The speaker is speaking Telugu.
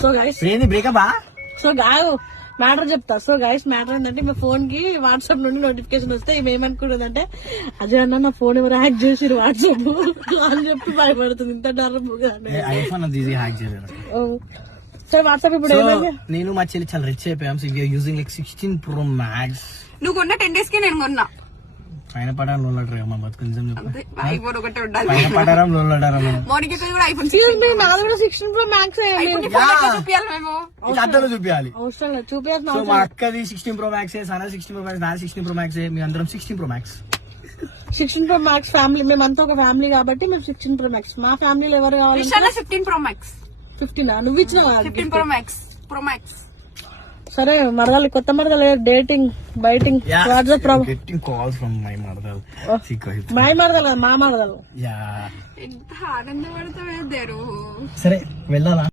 So guys breakup so matter చెప్తా. సో గైస్ మ్యాటర్ ఏంటంటే మీ ఫోన్ కి వాట్సాప్ నుండి నోటిఫికేషన్ వస్తే ఏమనుకుంటుందంటే అజయ్ అన్న నా ఫోన్ ఎవరు హ్యాక్ చేసిరు వాట్సాప్ అని చెప్పి భయపడుతుంది. ఇంత సరే వాట్సాప్ ఇప్పుడు ఏమైంది? నేను మా చెల్లి చాలా రిచ్ అయిపోయాం. So using like 16 Pro Max. నువ్వు కొన్న 10 days కి నేను కొన్నా. పైన పడారం లోన్లడరా మా బతుకు నిజం చెప్పు. పైన పడారం లోన్లడరా నాది కూడా 16 Pro Max చూపించాలి. అవసరం లేదు చూపించాల్సిన సో మా అక్కది 16 Pro Max, Sana 16 Pro Max, నాది 16 Pro Max, మీ అందరం 16 Pro Max. 16 Pro Max family, మేమంతా ఒక ఫ్యామిలీ కాబట్టి మేము 16 Pro Max. మా ఫ్యామిలీలో ఎవరు కావాలి? 15 Pro Max. 15 నువ్వు ఇచ్చిన 15 Pro Max. సరే మరదలు, కొత్త మరదలు dating biting WhatsApp getting calls from my మరదలు. మై మరదలు మా మరదలు. ఎంత ఆనందపడతావు. సరే వెళ్ళాలా?